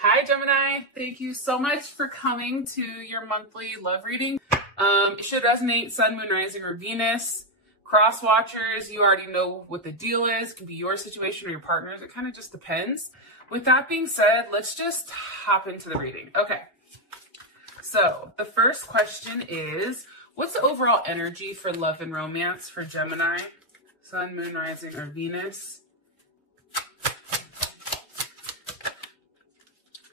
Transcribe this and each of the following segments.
Hi, Gemini. Thank you so much for coming to your monthly love reading. It should resonate Sun, Moon, Rising, or Venus. Cross watchers, you already know what the deal is. It can be your situation or your partner's. It kind of just depends. With that being said, let's just hop into the reading. Okay. So the first question is, what's the overall energy for love and romance for Gemini? Sun, Moon, Rising, or Venus?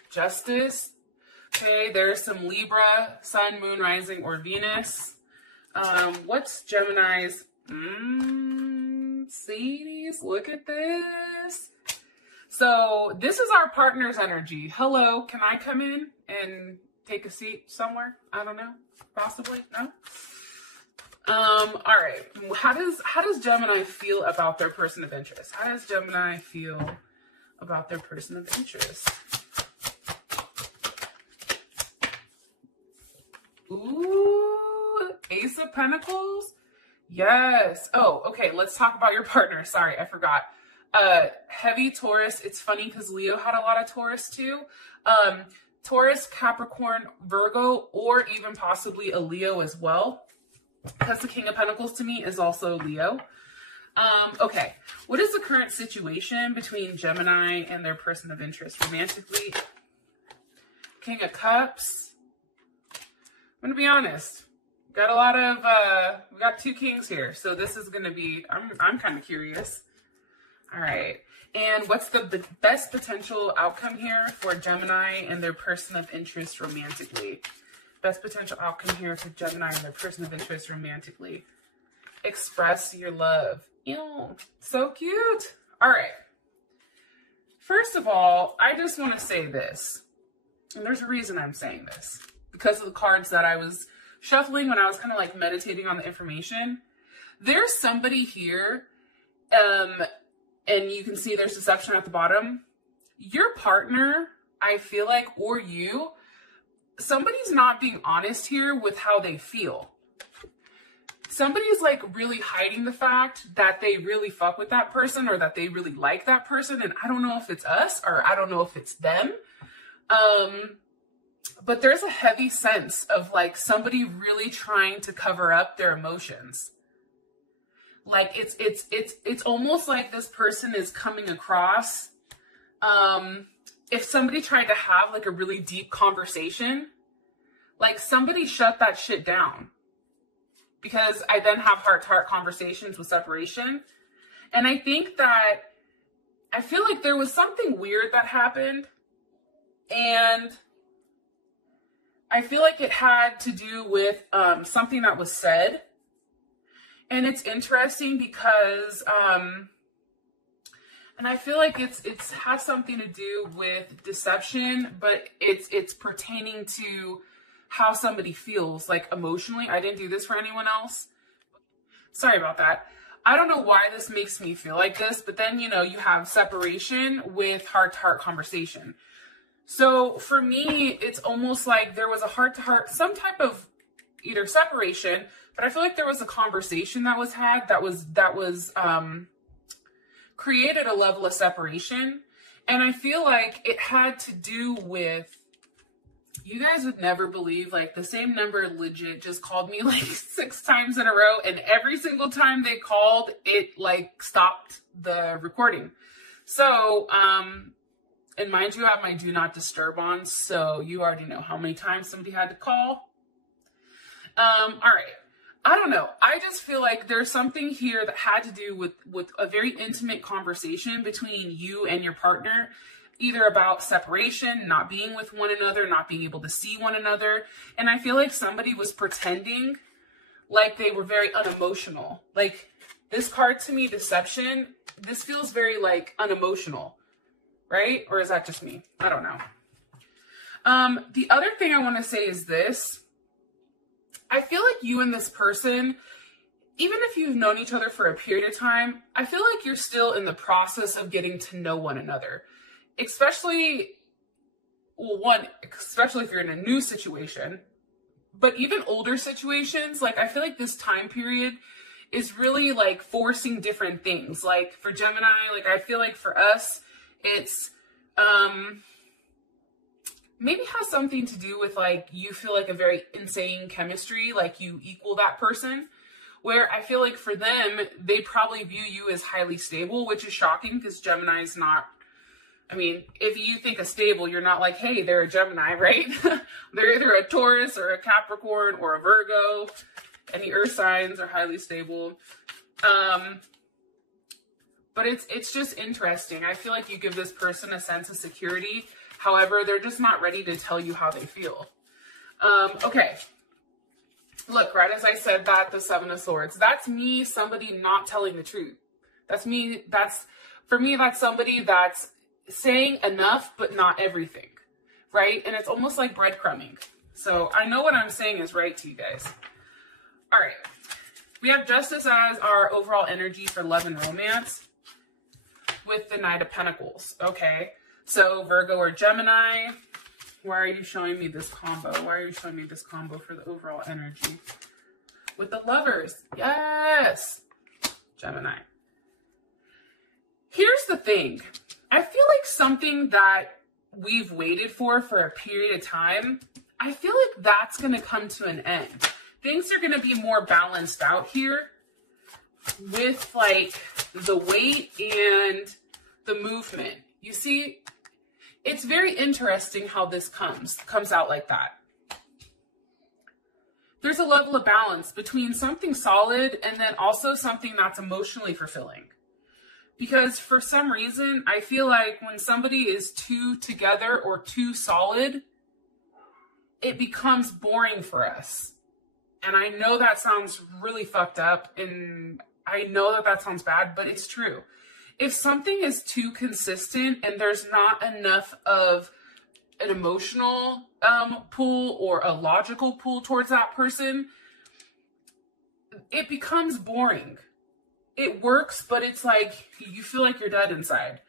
Justice. Okay, there's some Libra, Sun, Moon, Rising, or Venus. What's Gemini's? Sadies, look at this. So this is our partner's energy. Hello, can I come in and take a seat somewhere? I don't know, possibly, no? All right, how does Gemini feel about their person of interest? How does Gemini feel about their person of interest? Ooh, Ace of Pentacles. Yes. Oh, okay. Let's talk about your partner. Sorry, I forgot. Heavy Taurus. It's funny because Leo had a lot of Taurus too. Taurus, Capricorn, Virgo, or even possibly a Leo as well. Because the King of Pentacles to me is also Leo. Okay. What is the current situation between Gemini and their person of interest romantically? King of Cups. I'm gonna be honest. Got a lot of we got two kings here, so this is gonna be. I'm kind of curious. All right, and what's the best potential outcome here for Gemini and their person of interest romantically? Best potential outcome here for Gemini and their person of interest romantically. Express your love. Ew, so cute. All right. First of all, I just want to say this, and there's a reason I'm saying this. Because of the cards that I was shuffling when I was kind of like meditating on the information. There's somebody here, and you can see there's deception at the bottom. Your partner, I feel like, or you, somebody's not being honest here with how they feel. Somebody's like really hiding the fact that they really fuck with that person or that they really like that person. And I don't know if it's us or I don't know if it's them. But there's a heavy sense of like somebody really trying to cover up their emotions. Like it's almost like this person is coming across. If somebody tried to have like a really deep conversation, like somebody shut that shit down. Because I then have heart-to-heart conversations with separation. And I think that I feel like there was something weird that happened. And I feel like it had to do with something that was said. And it's interesting because, and I feel like it's has something to do with deception, but it's pertaining to how somebody feels, like emotionally. I didn't do this for anyone else. Sorry about that. I don't know why this makes me feel like this, but then, you know, you have separation with heart-to-heart conversation. So for me, it's almost like there was a heart-to-heart, some type of either separation, but I feel like there was a conversation that was had that was created a level of separation. And I feel like it had to do with, you guys would never believe, like the same number legit just called me like 6 times in a row. And every single time they called, it like stopped the recording. So, and mind you, I have my do not disturb on, so you already know how many times somebody had to call. All right. I don't know. I just feel like there's something here that had to do with a very intimate conversation between you and your partner, either about separation, not being with one another, not being able to see one another. And I feel like somebody was pretending like they were very unemotional. Like this card to me, deception, this feels very like unemotional. Right? Or is that just me? I don't know. The other thing I want to say is this. I feel like you and this person, even if you've known each other for a period of time, I feel like you're still in the process of getting to know one another. Especially, well, especially if you're in a new situation. But even older situations, like I feel like this time period is really like forcing different things. Like for Gemini, like I feel like for us, it's maybe has something to do with like, you feel like a very insane chemistry, like you equal that person, where I feel like for them, they probably view you as highly stable, which is shocking because Gemini's not, I mean, if you think of stable, you're not like, hey, they're a Gemini, right? They're either a Taurus or a Capricorn or a Virgo, and the earth signs are highly stable. But it's just interesting. I feel like you give this person a sense of security. However, they're just not ready to tell you how they feel. Okay. Look, right as I said that, the Seven of Swords, that's me, somebody not telling the truth. That's me. For me, that's somebody that's saying enough, but not everything, right? And it's almost like breadcrumbing. So I know what I'm saying is right to you guys. All right. We have Justice as our overall energy for love and romance with the Knight of Pentacles. Okay. So Virgo or Gemini, why are you showing me this combo? Why are you showing me this combo for the overall energy? With the Lovers. Yes. Gemini. Here's the thing. I feel like something that we've waited for a period of time, I feel like that's going to come to an end. Things are going to be more balanced out here with like the weight and the movement. You see, it's very interesting how this comes out like that. There's a level of balance between something solid and then also something that's emotionally fulfilling. Because for some reason, I feel like when somebody is too together or too solid, it becomes boring for us. And I know that sounds really fucked up, and I know that that sounds bad, but it's true. If something is too consistent and there's not enough of an emotional pull or a logical pull towards that person, it becomes boring. It works, but it's like you feel like you're dead inside.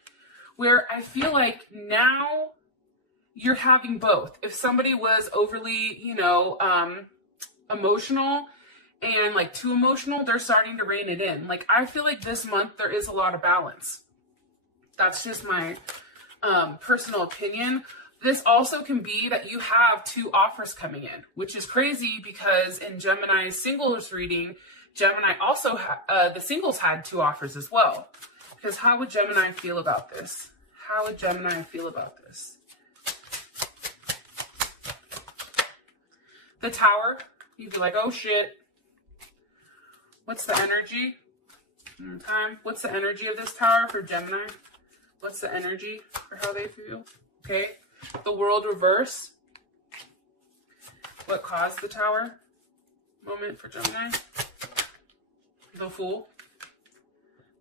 Where I feel like now you're having both. If somebody was overly, emotional and like too emotional, they're starting to rein it in. Like, I feel like this month there is a lot of balance. That's just my personal opinion. This also can be that you have 2 offers coming in, which is crazy because in Gemini's singles reading, Gemini also, the singles had 2 offers as well. Because how would Gemini feel about this? How would Gemini feel about this? The Tower, you'd be like, oh shit. What's the energy? What's the energy of this Tower for Gemini? What's the energy for how they feel? Okay. The World reverse. What caused the Tower moment for Gemini? The Fool.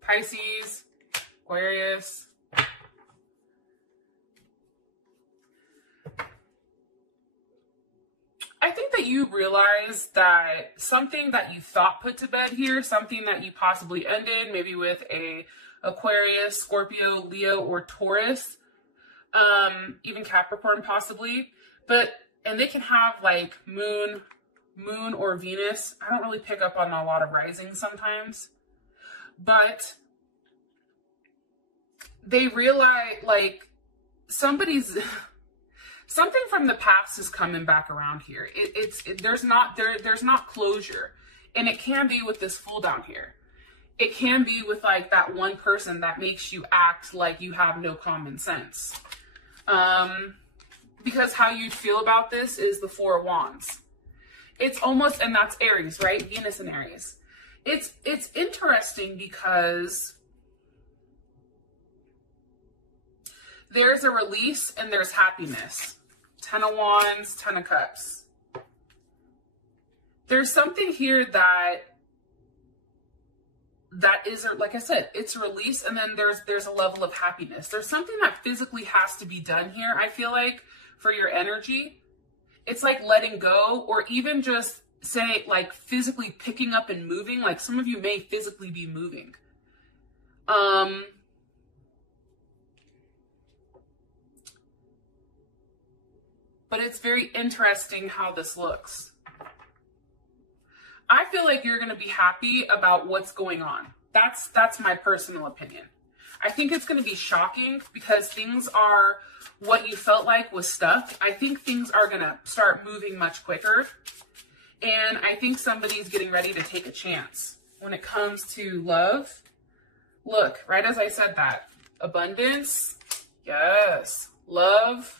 Pisces. Aquarius. I think that you realize that something that you thought put to bed here, something that you possibly ended, maybe with a Aquarius, Scorpio, Leo, or Taurus, even Capricorn possibly, and they can have like moon or Venus. I don't really pick up on a lot of risings sometimes, but they realize like something from the past is coming back around here. There's not closure, and it can be with this Fool down here. It can be with like that one person that makes you act like you have no common sense. Because how you'd feel about this is the 4 of Wands. It's almost, and that's Aries, right? Venus and Aries. It's interesting because there's a release and there's happiness. 10 of Wands, 10 of Cups. There's something here that is, like I said, it's a release, and then there's a level of happiness. There's something that physically has to be done here, I feel like, for your energy. It's like letting go, or even just say like physically picking up and moving. Like some of you may physically be moving. But it's very interesting how this looks. I feel like you're going to be happy about what's going on. That's my personal opinion. I think it's going to be shocking because things are what you felt like was stuck. I think things are going to start moving much quicker. And I think somebody's getting ready to take a chance when it comes to love. Look, right as I said that, abundance, yes, love,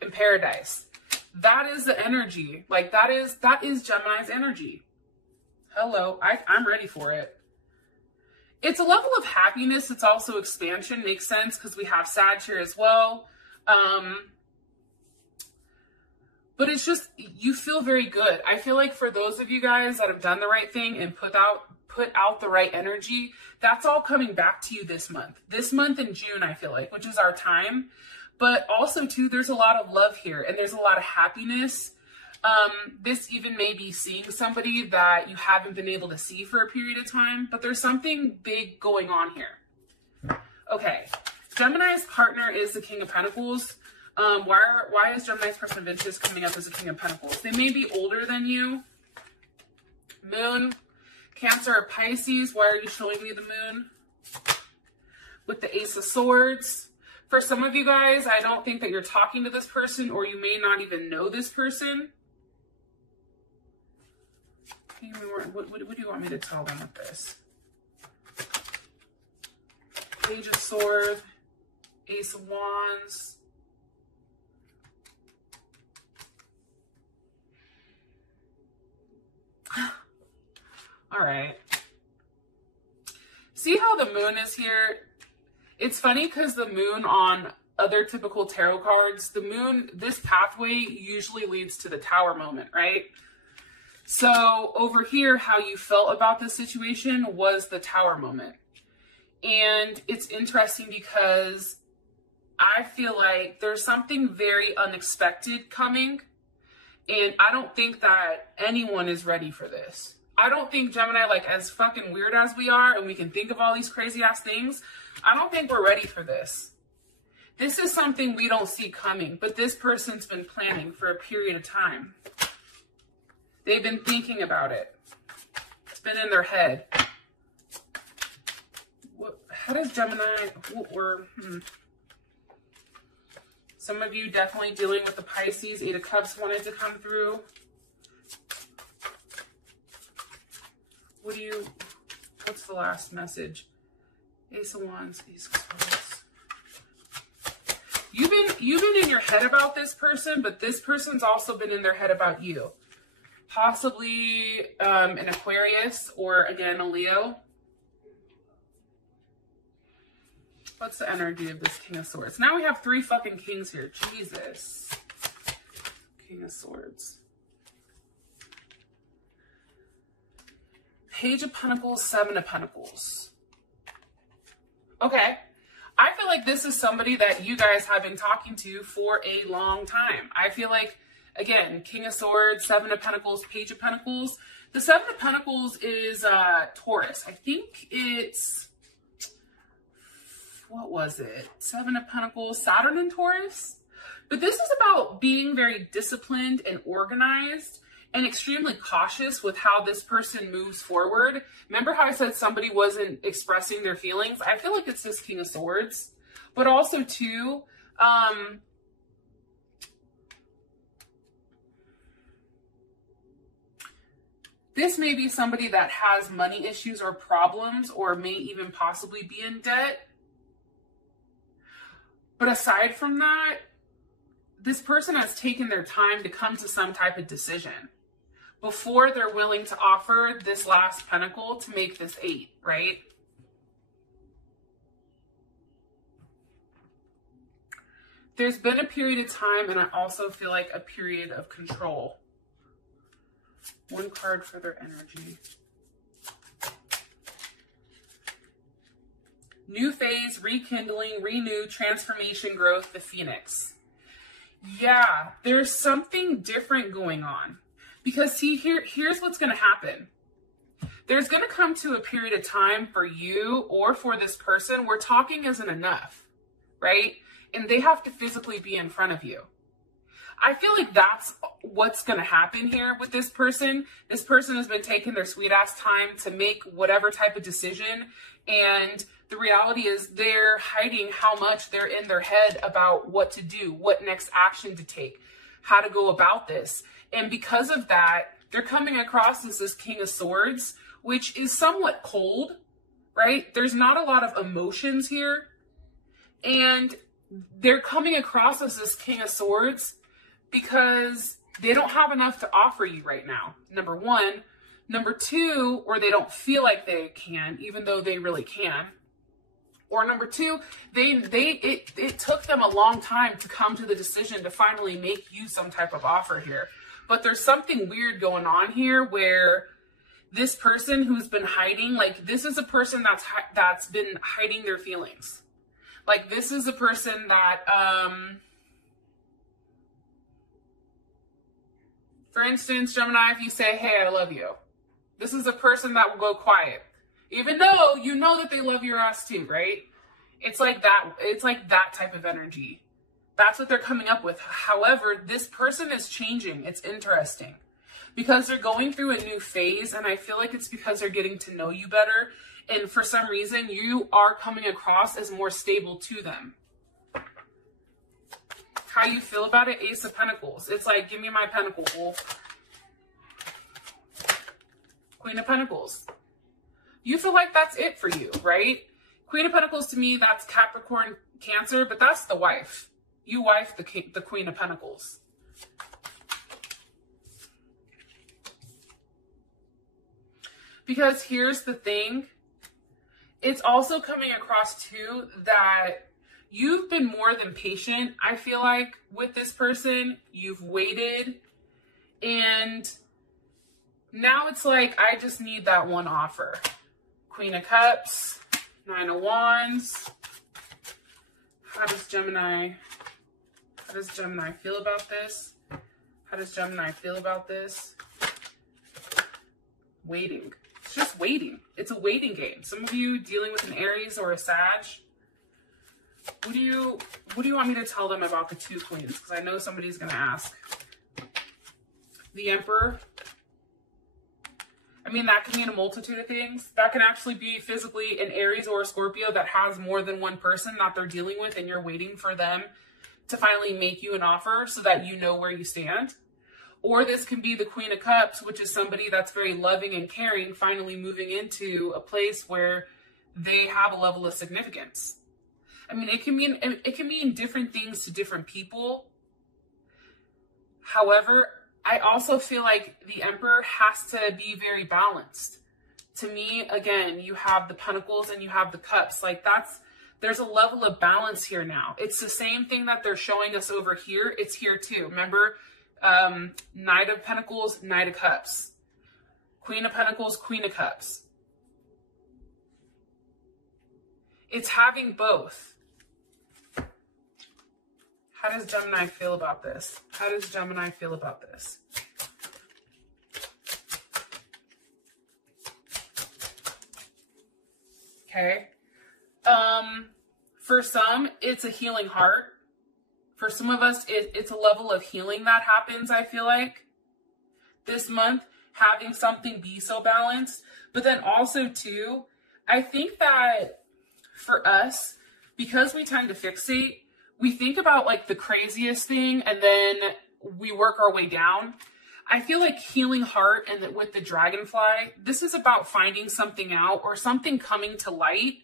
and paradise. That is the energy. Like that is Gemini's energy. Hello, I'm ready for it. It's a level of happiness. It's also expansion. Makes sense because we have Sag here as well. But it's just, you feel very good. I feel like for those of you guys that have done the right thing and put out the right energy, that's all coming back to you this month. This month in June, I feel like, which is our time. But also, too, there's a lot of love here and there's a lot of happiness. This even may be seeing somebody that you haven't been able to see for a period of time, but there's something big going on here. Okay, Gemini's partner is the King of Pentacles. Why is Gemini's person of interest coming up as a King of Pentacles? They may be older than you. Moon, Cancer, or Pisces. Why are you showing me the moon? With the Ace of Swords. For some of you guys, I don't think that you're talking to this person, or you may not even know this person. What do you want me to tell them with this? Page of Swords, Ace of Wands. All right. See how the moon is here? It's funny because the moon on other typical tarot cards, the moon, this pathway usually leads to the Tower moment, right? So over here, how you felt about this situation was the Tower moment. And it's interesting because I feel like there's something very unexpected coming. And I don't think that anyone is ready for this. I don't think Gemini, like as fucking weird as we are and we can think of all these crazy ass things, I don't think we're ready for this. This is something we don't see coming, but this person's been planning for a period of time. They've been thinking about it. It's been in their head. How does Gemini, Some of you definitely dealing with the Pisces. 8 of Cups wanted to come through. What's the last message? Ace of Wands, Ace of Swords. You've been in your head about this person, but this person's also been in their head about you. Possibly an Aquarius or, again, a Leo. What's the energy of this King of Swords? Now we have 3 fucking kings here. Jesus. King of Swords. Page of Pentacles, 7 of Pentacles. Okay. I feel like this is somebody that you guys have been talking to for a long time. I feel like, again, King of Swords, 7 of Pentacles, Page of Pentacles. The 7 of Pentacles is Taurus. I think it's, what was it? 7 of Pentacles, Saturn and Taurus. But this is about being very disciplined and organized and extremely cautious with how this person moves forward. Remember how I said somebody wasn't expressing their feelings? I feel like it's this King of Swords. But also, too, this may be somebody that has money issues or problems or may even possibly be in debt. But aside from that, this person has taken their time to come to some type of decision before they're willing to offer this last pentacle to make this 8, right? There's been a period of time, and I also feel like a period of control. 1 card for their energy. New phase, rekindling, renew, transformation, growth, the Phoenix. Yeah, there's something different going on. Because see, here's what's going to happen. There's going to come to a period of time for you or for this person where talking isn't enough, right? And they have to physically be in front of you. I feel like that's what's going to happen here with this person. This person has been taking their sweet ass time to make whatever type of decision. And the reality is they're hiding how much they're in their head about what to do, what next action to take, how to go about this. And because of that, they're coming across as this King of Swords, which is somewhat cold, right? There's not a lot of emotions here. And they're coming across as this King of Swords because they don't have enough to offer you right now, number one. Number two, or they don't feel like they can, even though they really can. Or number two, it took them a long time to come to the decision to finally make you some type of offer here. But there's something weird going on here where this person who's been hiding, like this is a person that's been hiding their feelings. Like this is a person that, for instance, Gemini, if you say, hey, I love you, this is a person that will go quiet, even though you know that they love your ass too, right? It's like that. It's like that type of energy. That's what they're coming up with. However, this person is changing. It's interesting because they're going through a new phase, and I feel like it's because they're getting to know you better. And for some reason, you are coming across as more stable to them. How you feel about it? Ace of Pentacles. It's like, give me my pentacle, wolf. Queen of Pentacles. You feel like that's it for you, right? Queen of Pentacles to me, that's Capricorn, Cancer, but that's the wife. You wife the Queen of Pentacles. Because here's the thing. It's also coming across too that you've been more than patient, I feel like, with this person. You've waited, and now it's like, I just need that one offer. Queen of Cups, Nine of Wands. How does Gemini feel about this? How does Gemini feel about this? Waiting. It's just waiting. It's a waiting game. Some of you dealing with an Aries or a Sag. What do you want me to tell them about the two queens? Because I know somebody's going to ask. The Emperor. I mean, that can mean a multitude of things. That can actually be physically an Aries or a Scorpio that has more than one person that they're dealing with, and you're waiting for them to finally make you an offer so that you know where you stand. Or this can be the Queen of Cups, which is somebody that's very loving and caring, finally moving into a place where they have a level of significance. I mean, it can mean different things to different people. However, I also feel like the Emperor has to be very balanced. To me, again, you have the Pentacles and you have the Cups. Like there's a level of balance here now. It's the same thing that they're showing us over here. It's here too. Remember, Knight of Pentacles, Knight of Cups. Queen of Pentacles, Queen of Cups. It's having both. How does Gemini feel about this? How does Gemini feel about this? Okay. For some, it's a healing heart. For some of us, it's a level of healing that happens, I feel like. This month, having something be so balanced. But then also, too, I think that for us, because we tend to fixate, we think about like the craziest thing and then we work our way down. I feel like healing heart and that with the dragonfly, this is about finding something out or something coming to light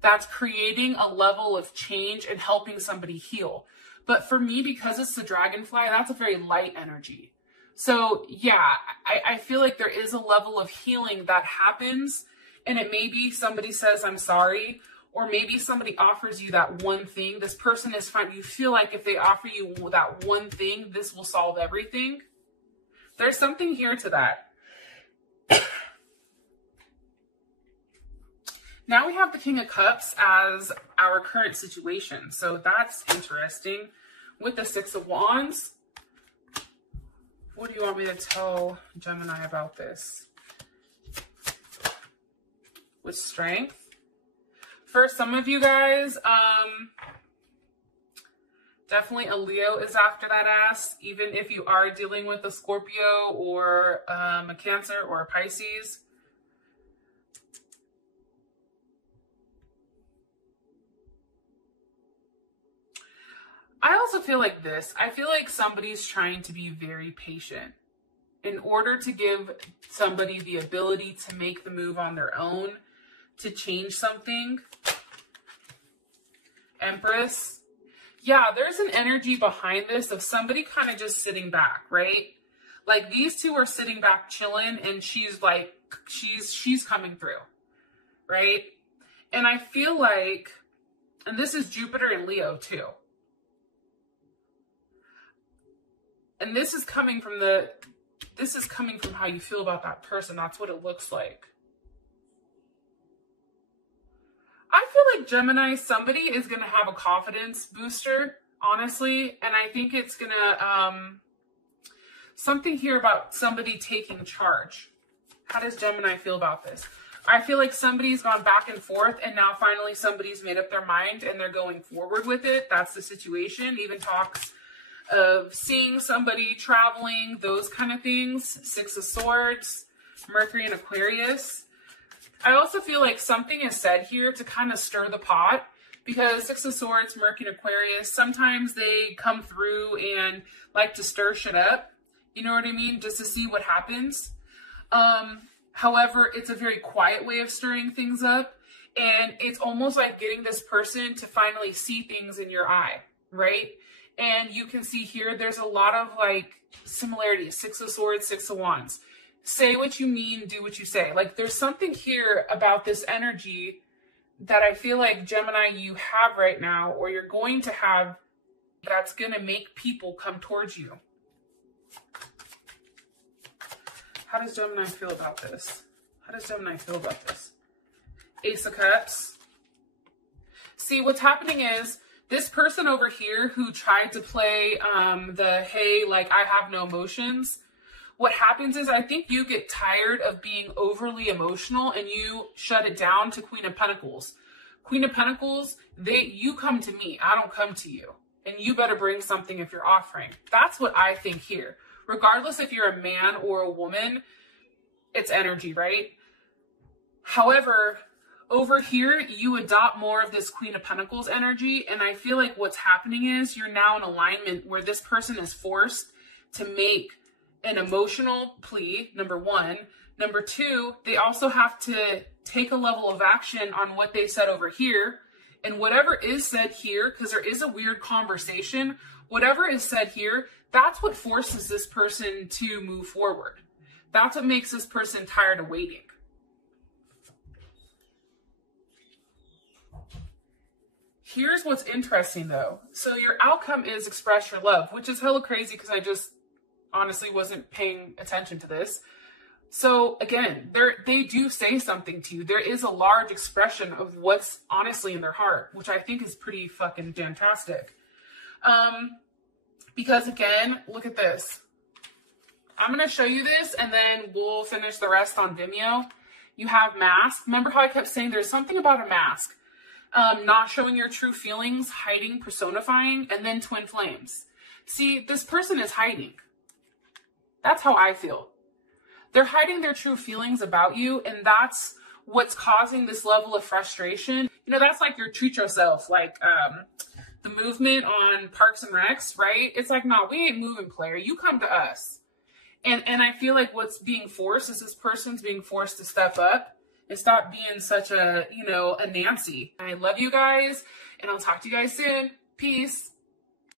that's creating a level of change and helping somebody heal. But for me, because it's the dragonfly, that's a very light energy. So yeah, I feel like there is a level of healing that happens, and it may be somebody says, I'm sorry, or maybe somebody offers you that one thing. This person is fine. You feel like if they offer you that one thing, this will solve everything. There's something here to that. Now we have the King of Cups as our current situation. So that's interesting. With the Six of Wands, what do you want me to tell Gemini about this? With Strength. For some of you guys, definitely a Leo is after that ass, even if you are dealing with a Scorpio or a Cancer or a Pisces. I also feel like this. I feel like somebody's trying to be very patient in order to give somebody the ability to make the move on their own, to change something. Empress. Yeah, there's an energy behind this of somebody kind of just sitting back, right? Like these two are sitting back chilling, and she's like, she's coming through, right? And I feel like, and this is Jupiter and Leo too. And this is coming from how you feel about that person. That's what it looks like. I feel like Gemini, somebody is going to have a confidence booster, honestly. And I think it's going to, something here about somebody taking charge. How does Gemini feel about this? I feel like somebody's gone back and forth, and now finally somebody's made up their mind and they're going forward with it. That's the situation. Even talks of seeing somebody traveling, those kind of things. Six of Swords, Mercury and Aquarius. I also feel like something is said here to kind of stir the pot, because Six of Swords, Mercury and Aquarius, sometimes they come through and like to stir shit up. You know what I mean? Just to see what happens. However, it's a very quiet way of stirring things up. And it's almost like getting this person to finally see things in your eye, right? And you can see here, there's a lot of like similarities. Six of Swords, Six of Wands. Say what you mean, do what you say. Like there's something here about this energy that I feel like Gemini you have right now, or you're going to have, that's going to make people come towards you. How does Gemini feel about this? How does Gemini feel about this? Ace of Cups. See, what's happening is this person over here who tried to play the, hey, like I have no emotions. What happens is I think you get tired of being overly emotional and you shut it down to Queen of Pentacles. Queen of Pentacles, you come to me. I don't come to you. And you better bring something if you're offering. That's what I think here. Regardless if you're a man or a woman, it's energy, right? However, over here, you adopt more of this Queen of Pentacles energy. And I feel like what's happening is you're now in alignment where this person is forced to make an emotional plea, number one. Number two, they also have to take a level of action on what they said over here. And whatever is said here, because there is a weird conversation, whatever is said here, that's what forces this person to move forward. That's what makes this person tired of waiting. Here's what's interesting though. So your outcome is express your love, which is hella crazy because I just honestly wasn't paying attention to this. So again, they do say something to you. There is a large expression of what's honestly in their heart, which I think is pretty fucking fantastic. Because again, look at this. I'm going to show you this and then we'll finish the rest on Vimeo. You have mask. Remember how I kept saying there's something about a mask. Not showing your true feelings, hiding, personifying, and then twin flames. See, this person is hiding. That's how I feel. They're hiding their true feelings about you, and that's what's causing this level of frustration. You know, that's like your treat yourself, like the movement on Parks and Recs, right? It's like, no, we ain't moving, player. You come to us. And I feel like what's being forced is this person's being forced to step up and stop being such a, you know, a Nancy. I love you guys, and I'll talk to you guys soon. Peace.